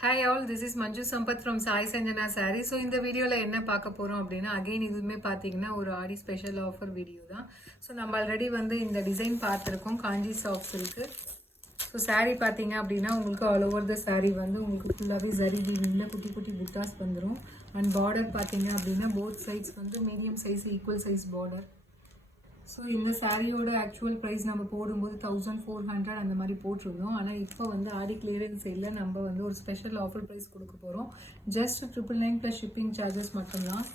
Hi all, this is Manju Sampath from Sai Sanjana Saree. So இந்த வீடியோல என்ன பார்க்க போறோம் அப்படின்னா அகைன் இதுவுமே பார்த்தீங்கன்னா ஒரு ஆடி ஸ்பெஷல் ஆஃபர் வீடியோ தான். ஸோ நம்ம ஆல்ரெடி வந்து இந்த டிசைன் பார்த்துருக்கோம் காஞ்சி சாஃப்ட் சில்க்கு. ஸோ சாரீ பார்த்தீங்க அப்படின்னா உங்களுக்கு ஆல் ஓவர் த சாரீ வந்து உங்களுக்கு ஃபுல்லாகவே ஜரி வீவிங்கில் குட்டி குட்டி புட்டாஸ் வந்துடும். அண்ட் பார்டர் பார்த்தீங்க அப்படின்னா போத் சைட்ஸ் வந்து medium size equal size border. So இந்த சாரியோட ஆக்சுவல் ப்ரைஸ் நம்ம போடும்போது 1400 அந்த மாதிரி போட்டிருந்தோம். ஆனால் இப்போ வந்து ஆடி கிளியரன்ஸ் இல்லை, நம்ம வந்து ஒரு ஸ்பெஷல் ஆஃபர் ப்ரைஸ் கொடுக்க போகிறோம். ஜஸ்ட் 999 ப்ளஸ் ஷிப்பிங் சார்ஜஸ் மட்டும்தான்.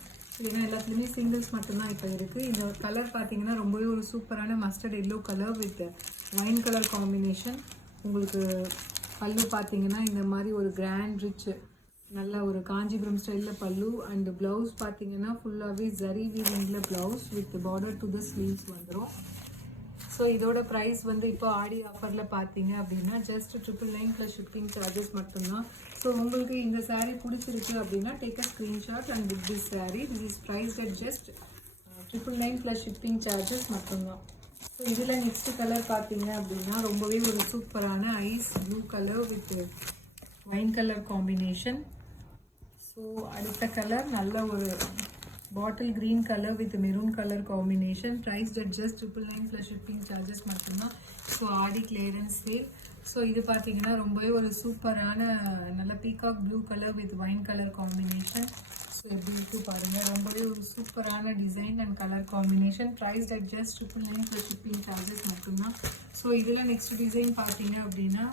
ஏன்னா எல்லாத்துலேயுமே சிங்கிள்ஸ் மட்டும்தான் இப்போ இருக்குது. இந்த கலர் பார்த்தீங்கன்னா ரொம்பவே ஒரு சூப்பரான mustard yellow colour with wine colour combination. உங்களுக்கு பல்லு பார்த்தீங்கன்னா இந்த மாதிரி ஒரு கிராண்ட் ரிச் நல்ல ஒரு காஞ்சிபுரம் ஸ்டைலில் பல்லு. அண்ட் ப்ளவுஸ் பார்த்தீங்கன்னா ஃபுல்லாகவே ஜரி வீவிங்கில் blouse with border to the sleeves வந்துடும். ஸோ இதோட ப்ரைஸ் வந்து இப்போ ஆடி ஆஃபரில் பார்த்தீங்க அப்படின்னா ஜஸ்ட் 999 ப்ளஸ் ஷிப்பிங் சார்ஜஸ் மட்டும்தான். ஸோ உங்களுக்கு இந்த சாரீ பிடிச்சிருக்கு அப்படின்னா take a screenshot and book this sari. This is price at just 999 plus shipping charges மட்டும்தான். ஸோ இதில் நெக்ஸ்ட் கலர் பார்த்தீங்க அப்படின்னா ரொம்பவே ஒரு சூப்பரான ice blue colour with wine colour combination. So அடுத்த கலர் நல்ல ஒரு bottle green colour with maroon colour combination. Price at just 999 plus shipping charges மட்டும்தான். So Aadi clearance sale. So இது பார்த்தீங்கன்னா ரொம்பவே ஒரு சூப்பரான நல்ல peacock blue colour with wine colour combination. So எப்படி இருக்கு பாருங்கள், ரொம்பவே ஒரு சூப்பரான design and colour combination. Price at just 999 plus shipping charges மட்டும்தான். ஸோ இதில் நெக்ஸ்ட் டிசைன் பார்த்தீங்க அப்படின்னா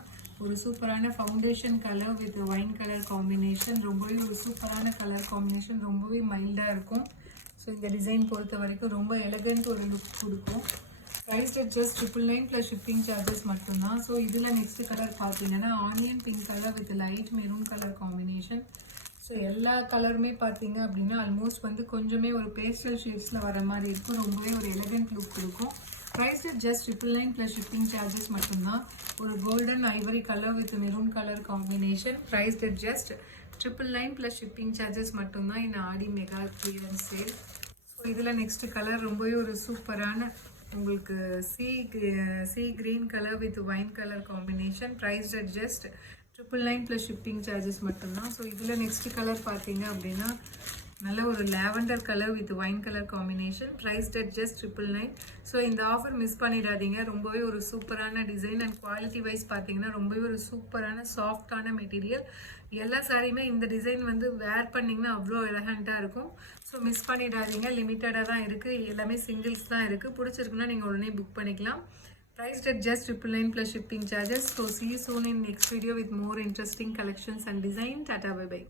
ஒரு சூப்பரான foundation colour with wine colour combination. ரொம்பவே ஒரு சூப்பரான கலர் காம்பினேஷன், ரொம்பவே மைல்டாக இருக்கும். ஸோ இந்த டிசைன் பொறுத்த வரைக்கும் ரொம்ப எலகண்ட் ஒரு லுக் கொடுக்கும். Price at just 999 plus shipping charges மட்டும்தான். ஸோ இதில் நெக்ஸ்ட் கலர் பார்த்தீங்கன்னா onion pink colour with light maroon colour combination. So எல்லா கலருமே பார்த்தீங்க அப்படின்னா ஆல்மோஸ்ட் வந்து கொஞ்சமே ஒரு பேஸ்டல் ஷேட்ஸில் வர மாதிரி இருக்கும். ரொம்பவே ஒரு எலகண்ட் லுக் கொடுக்கும். Price at just 999 plus shipping charges மட்டும்தான். ஒரு golden ivory colour with maroon colour combination. Price at just 999 plus shipping charges மட்டும்தான் இந்த Aadi mega clearance sale. So இதில் நெக்ஸ்ட் கலர் ரொம்பவே ஒரு சூப்பரான உங்களுக்கு sea green colour with wine colour combination. Price at just 999 plus shipping charges மட்டும்தான். So இதில் next colour பார்த்தீங்க அப்படின்னா நல்ல ஒரு lavender colour with wine colour combination. Price at just 999. So இந்த ஆஃபர் மிஸ் பண்ணிடாதீங்க. ரொம்பவே ஒரு சூப்பரான டிசைன் அண்ட் குவாலிட்டி வைஸ் பார்த்தீங்கன்னா ரொம்பவே ஒரு சூப்பரான சாஃப்டான மெட்டீரியல். எல்லா சாரியுமே இந்த டிசைன் வந்து வேர் பண்ணிங்கன்னா அவ்வளோ எலகண்ட்டாக இருக்கும். ஸோ மிஸ் பண்ணிடாதீங்க. லிமிட்டடாக தான் இருக்குது, எல்லாமே சிங்கிள்ஸ் தான் இருக்குது. பிடிச்சிருக்குன்னா நீங்கள் உடனே புக் பண்ணிக்கலாம். Priced at just 999 plus shipping charges. So see you soon in next video with more interesting collections and design. Tata, bye bye.